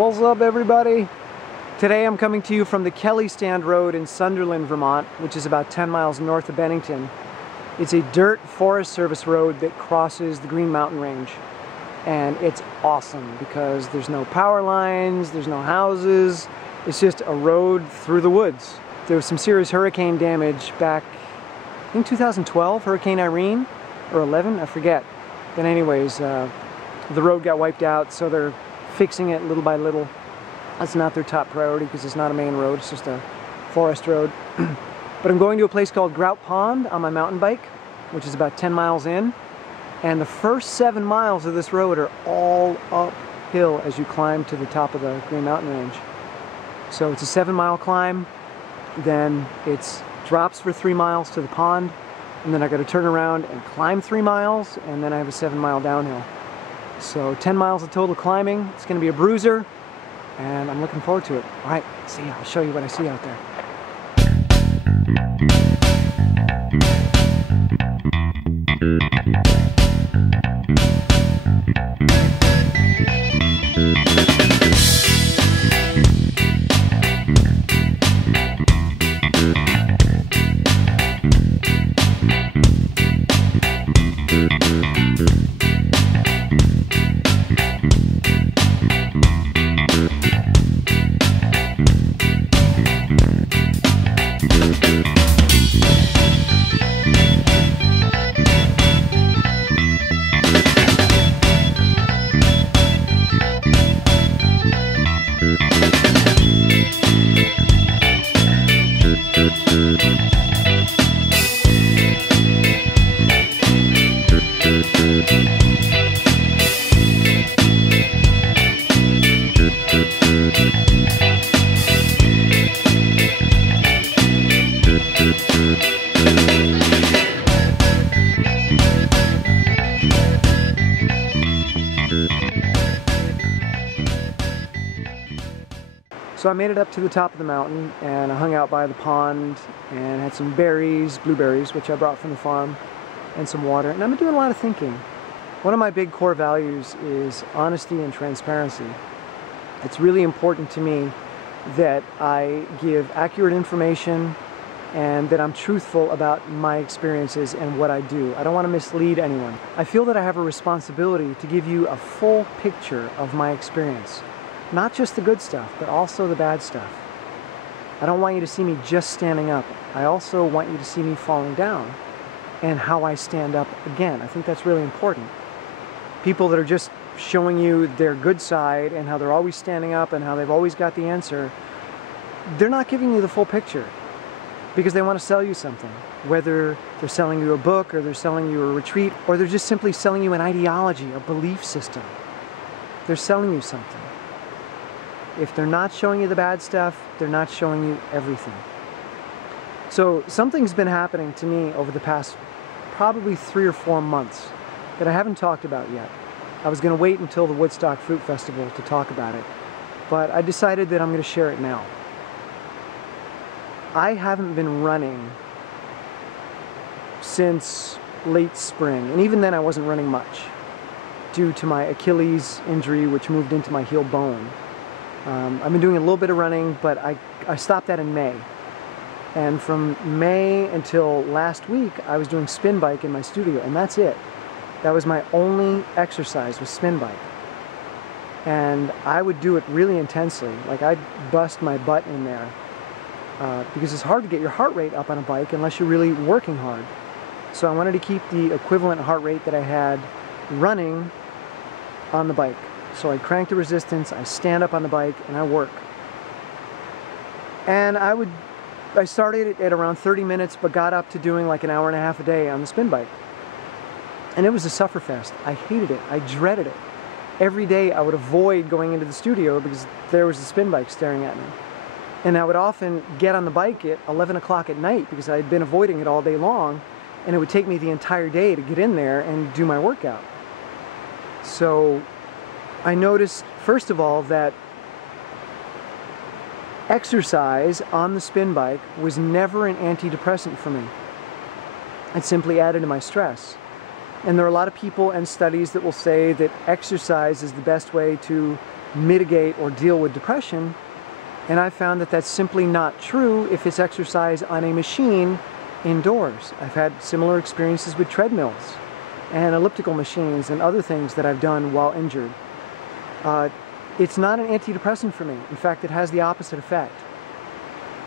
What's up, everybody? Today I'm coming to you from the Kelly Stand Road in Sunderland, Vermont, which is about 10 miles north of Bennington. It's a dirt Forest Service road that crosses the Green Mountain Range. And it's awesome because there's no power lines, there's no houses, it's just a road through the woods. There was some serious hurricane damage back in 2012, Hurricane Irene, or 11, I forget. But anyways, the road got wiped out, so they're fixing it little by little. That's not their top priority because it's not a main road, it's just a forest road. But I'm going to a place called Grout Pond on my mountain bike, which is about 10 miles in. And the first 7 miles of this road are all uphill as you climb to the top of the Green Mountain Range. So it's a 7-mile climb, then it drops for 3 miles to the pond, and then I got to turn around and climb 3 miles, and then I have a 7-mile downhill. So 10 miles of total climbing. It's going to be a bruiser, and I'm looking forward to it. All right, see ya. I'll show you what I see out there. So I made it up to the top of the mountain, and I hung out by the pond and had some berries, blueberries, which I brought from the farm, and some water. And I've been doing a lot of thinking. One of my big core values is honesty and transparency. It's really important to me that I give accurate information and that I'm truthful about my experiences and what I do. I don't want to mislead anyone. I feel that I have a responsibility to give you a full picture of my experience. Not just the good stuff, but also the bad stuff. I don't want you to see me just standing up. I also want you to see me falling down and how I stand up again. I think that's really important. People that are just showing you their good side and how they're always standing up and how they've always got the answer, they're not giving you the full picture because they want to sell you something. Whether they're selling you a book or they're selling you a retreat or they're just simply selling you an ideology, a belief system. They're selling you something. If they're not showing you the bad stuff, they're not showing you everything. So something's been happening to me over the past probably 3 or 4 months that I haven't talked about yet. I was going to wait until the Woodstock Fruit Festival to talk about it, but I decided that I'm going to share it now. I haven't been running since late spring, and even then I wasn't running much due to my Achilles injury, which moved into my heel bone. I've been doing a little bit of running, but I stopped that in May. And from May until last week, I was doing spin bike in my studio, and that's it. That was my only exercise, was spin bike. And I would do it really intensely. Like, I'd bust my butt in there. Because it's hard to get your heart rate up on a bike unless you're really working hard. So I wanted to keep the equivalent heart rate that I had running on the bike. So I crank the resistance, I stand up on the bike, and I work. And I started at around 30 minutes, but got up to doing like an hour and a half a day on the spin bike. And it was a sufferfest. I hated it. I dreaded it. Every day I would avoid going into the studio because there was a spin bike staring at me. And I would often get on the bike at 11 o'clock at night because I had been avoiding it all day long, and it would take me the entire day to get in there and do my workout. So I noticed, first of all, that exercise on the spin bike was never an antidepressant for me. It simply added to my stress. And there are a lot of people and studies that will say that exercise is the best way to mitigate or deal with depression. And I found that that's simply not true if it's exercise on a machine indoors. I've had similar experiences with treadmills and elliptical machines and other things that I've done while injured. It's not an antidepressant for me. In fact, it has the opposite effect.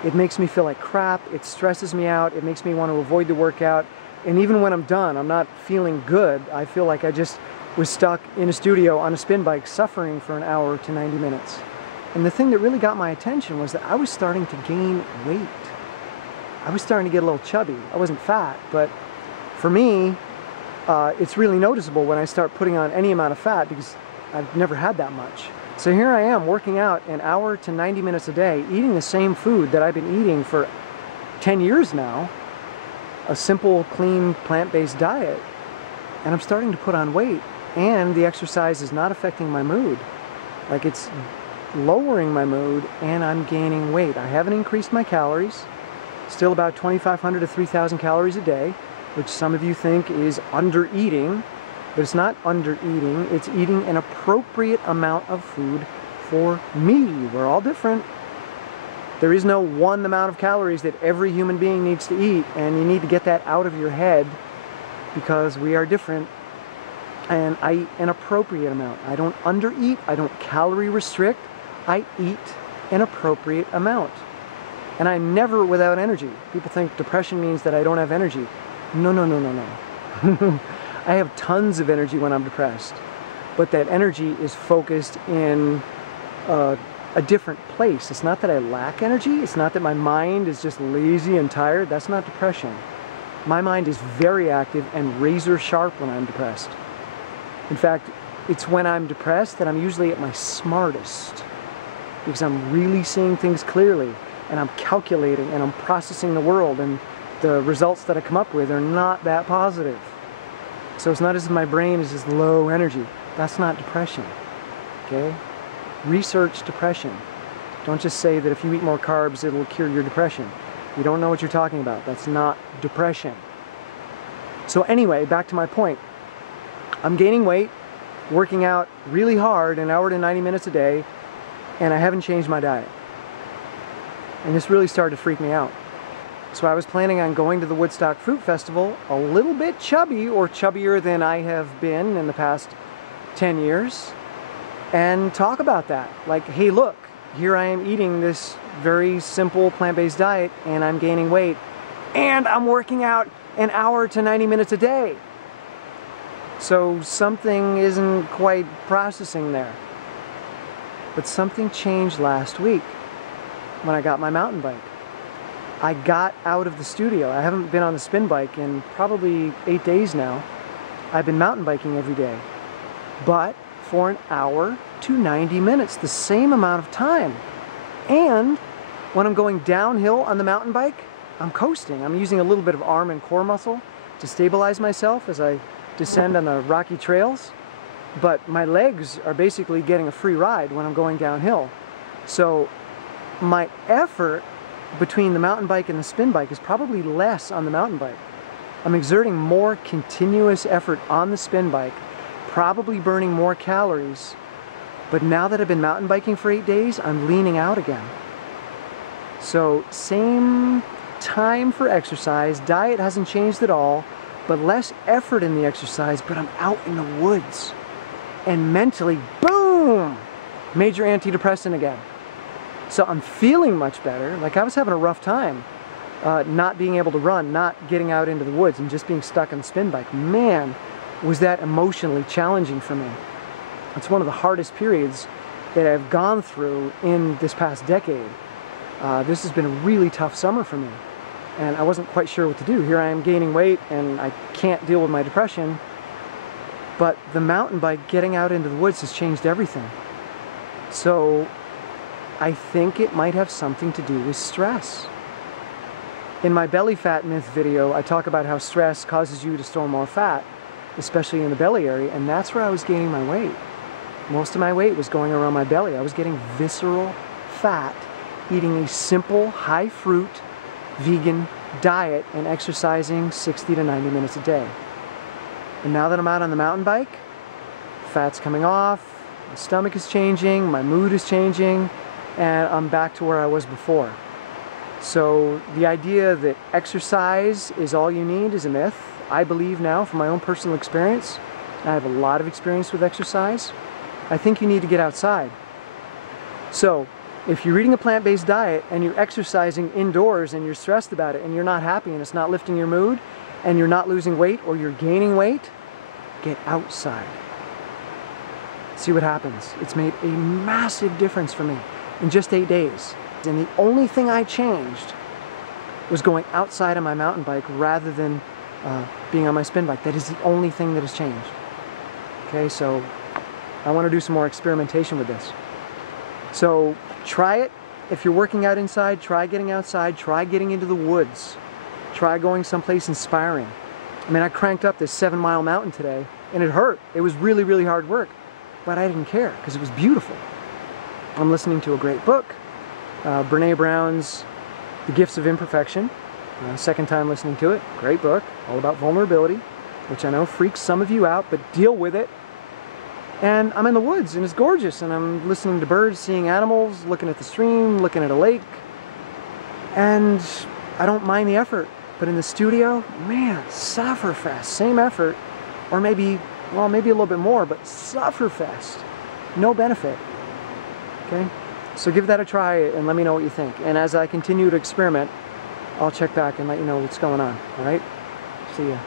It makes me feel like crap, it stresses me out, it makes me want to avoid the workout, and even when I'm done, I'm not feeling good. I feel like I just was stuck in a studio on a spin bike suffering for an hour to 90 minutes. And the thing that really got my attention was that I was starting to gain weight. I was starting to get a little chubby. I wasn't fat, but for me, it's really noticeable when I start putting on any amount of fat because I've never had that much. So here I am working out an hour to 90 minutes a day, eating the same food that I've been eating for 10 years now, a simple, clean, plant-based diet, and I'm starting to put on weight, and the exercise is not affecting my mood. Like, it's lowering my mood, and I'm gaining weight. I haven't increased my calories, still about 2,500 to 3,000 calories a day, which some of you think is under-eating. But it's not under-eating, it's eating an appropriate amount of food for me. We're all different. There is no one amount of calories that every human being needs to eat, and you need to get that out of your head because we are different. And I eat an appropriate amount. I don't under-eat, I don't calorie restrict, I eat an appropriate amount. And I'm never without energy. People think depression means that I don't have energy. No, no, no, no, no. I have tons of energy when I'm depressed, but that energy is focused in a different place. It's not that I lack energy. It's not that my mind is just lazy and tired. That's not depression. My mind is very active and razor sharp when I'm depressed. In fact, it's when I'm depressed that I'm usually at my smartest because I'm really seeing things clearly and I'm calculating and I'm processing the world, and the results that I come up with are not that positive. So it's not as if my brain is just low energy. That's not depression, okay? Research depression. Don't just say that if you eat more carbs, it'll cure your depression. You don't know what you're talking about. That's not depression. So anyway, back to my point. I'm gaining weight, working out really hard, an hour to 90 minutes a day, and I haven't changed my diet. And this really started to freak me out. So I was planning on going to the Woodstock Fruit Festival a little bit chubby, or chubbier than I have been in the past 10 years, and talk about that. Like, hey, look, here I am eating this very simple plant-based diet, and I'm gaining weight, and I'm working out an hour to 90 minutes a day. So something isn't quite processing there. But something changed last week when I got my mountain bike. I got out of the studio. I haven't been on the spin bike in probably 8 days now. I've been mountain biking every day, but for an hour to 90 minutes, the same amount of time. And when I'm going downhill on the mountain bike, I'm coasting. I'm using a little bit of arm and core muscle to stabilize myself as I descend on the rocky trails, but my legs are basically getting a free ride when I'm going downhill. So my effort between the mountain bike and the spin bike is probably less on the mountain bike. I'm exerting more continuous effort on the spin bike, probably burning more calories, but now that I've been mountain biking for 8 days, I'm leaning out again. So same time for exercise, diet hasn't changed at all, but less effort in the exercise, but I'm out in the woods. And mentally, boom, major antidepressant again. So I'm feeling much better. Like, I was having a rough time not being able to run, not getting out into the woods, and just being stuck on the spin bike. Man, was that emotionally challenging for me. It's one of the hardest periods that I've gone through in this past decade. This has been a really tough summer for me, and I wasn't quite sure what to do. Here I am gaining weight, and I can't deal with my depression, but the mountain bike, getting out into the woods, has changed everything. So I think it might have something to do with stress. In my belly fat myth video, I talk about how stress causes you to store more fat, especially in the belly area, and that's where I was gaining my weight. Most of my weight was going around my belly. I was getting visceral fat, eating a simple, high-fruit, vegan diet and exercising 60 to 90 minutes a day. And now that I'm out on the mountain bike, fat's coming off, My stomach is changing, my mood is changing, and I'm back to where I was before. So the idea that exercise is all you need is a myth. I believe now, from my own personal experience, and I have a lot of experience with exercise, I think you need to get outside. So if you're eating a plant-based diet and you're exercising indoors and you're stressed about it and you're not happy and it's not lifting your mood and you're not losing weight or you're gaining weight, get outside. See what happens. It's made a massive difference for me in just 8 days. And the only thing I changed was going outside on my mountain bike rather than being on my spin bike. That is the only thing that has changed. Okay, so I want to do some more experimentation with this. So try it. If you're working out inside, try getting outside, try getting into the woods, try going someplace inspiring. I mean, I cranked up this 7-mile mountain today and it hurt. It was really, really hard work, but I didn't care because it was beautiful. I'm listening to a great book, Brené Brown's The Gifts of Imperfection. Second time listening to it. Great book, all about vulnerability, which I know freaks some of you out, but deal with it. And I'm in the woods and it's gorgeous and I'm listening to birds, seeing animals, looking at the stream, looking at a lake. And I don't mind the effort. But in the studio, man, sufferfest, same effort, or maybe, well, maybe a little bit more, but sufferfest, no benefit. Okay? So give that a try and let me know what you think. And as I continue to experiment, I'll check back and let you know what's going on. All right? See ya.